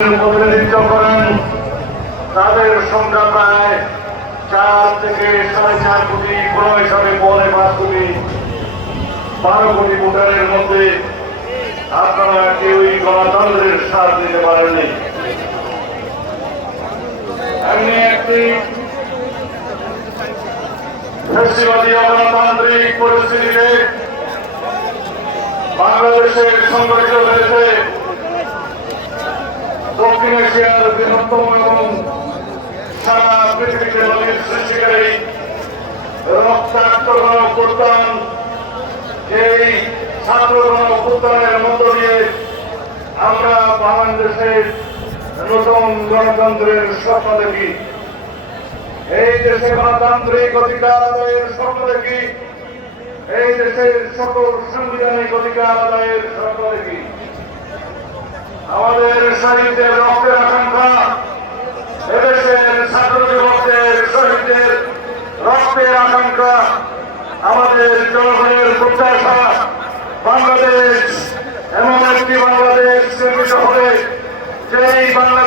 প্রতিনিধিত্ব করেন তাদের সংখ্যা প্রায় 4 থেকে 4.5 কোটি, কোন হিসাবে 5.5 কোটি, 12 কোটি ভোটারের মধ্যে আপনারা কেউই গণতন্ত্রের স্বাদ দিতে পারেননি। এমনি একটি ফ্যাসিবাদী অগণতান্ত্রিক পরিস্থিতিতে বাংলাদেশের সংগঠিত হয়েছে দক্ষিণ এশিয়ার বৃহত্তম এবং সারা পৃথিবীতে নজির সৃষ্টিকারী রক্তাক্ত গণঅভ্যুত্থান, এই ছাত্র গণঅভ্যুত্থানের মধ্য দিয়ে আমরা বাংলাদেশের নতুন গণতন্ত্রের স্বপ্ন দেখি, এই দেশে গণতান্ত্রিক অধিকার আদায়ের স্বপ্ন দেখি, এই দেশের সকল সাংবিধানিক অধিকার আদায়ের স্বপ্ন দেখি। আমাদের শহীদদের রক্তের আকাঙ্ক্ষা, এদেশের ছাত্র যুবকদের শহীদদের রক্তের আকাঙ্ক্ষা, আমাদের জনগণের প্রত্যাশা বাংলাদেশ